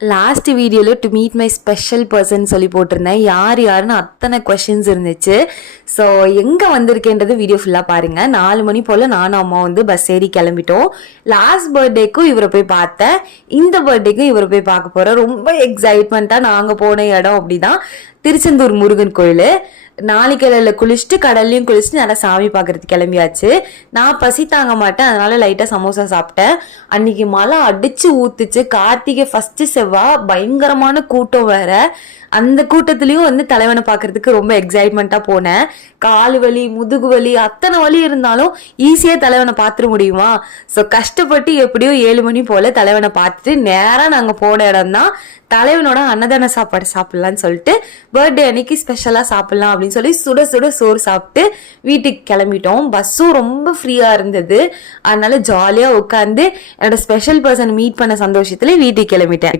Last வீடியோவில் to meet my special person சொல்லி போட்டிருந்தேன். யாருன்னு அத்தனை கொஷின்ஸ் இருந்துச்சு. ஸோ எங்கே வந்திருக்கேன்றது வீடியோ ஃபுல்லாக பாருங்கள். 4 மணி போல் நானும் அம்மா வந்து பஸ் ஏறி கிளம்பிட்டோம். லாஸ்ட் பர்த்டேக்கும் இவரை போய் பார்த்தேன், இந்த பர்த்டேக்கும் இவரை போய் பார்க்க போகிறேன். ரொம்ப எக்ஸைட்மெண்ட்டாக நாங்கள் போன இடம் அப்படிதான் திருச்செந்தூர் முருகன் கோயில். நாளைக்கிழல குளிச்சுட்டு கடல்லையும் குளிச்சுட்டு நல்லா சாமி பார்க்கறதுக்கு கிளம்பியாச்சு. நான் பசி தாங்க மாட்டேன், அதனால லைட்டாக சமோசா சாப்பிட்டேன். அன்னைக்கு மழை அடிச்சு ஊத்துச்சு. கார்த்திகை ஃபர்ஸ்ட் செவ்வாய், பயங்கரமான கூட்டம் வேற. அந்த கூட்டத்துலயும் வந்து தலைவனை பார்க்கறதுக்கு ரொம்ப எக்ஸைட்மெண்ட்டாக போனேன். கால் வலி, முதுகு வலி, அத்தனை வலி இருந்தாலும் ஈஸியாக தலைவனை பார்த்துட முடியுமா? ஸோ கஷ்டப்பட்டு எப்படியோ 7 மணி போல தலைவனை பார்த்துட்டு நேராக நாங்கள் போன இடம் தான் தலைவனோட அன்னதான சாப்பாடு சாப்பிடலான்னு சொல்லிட்டு பர்த்டே அன்னைக்கு ஸ்பெஷலாக சாப்பிடலாம் அப்படின்னு சொல்லி சுட சுட சோறு சாப்பிட்டு வீட்டுக்கு கிளம்பிட்டோம். பஸ்ஸும் ரொம்ப ஃப்ரீயாக இருந்தது, அதனால ஜாலியாக உட்காந்து என்னோட ஸ்பெஷல் பர்சன் மீட் பண்ண சந்தோஷத்துல வீட்டுக்கு கிளம்பிட்டேன்.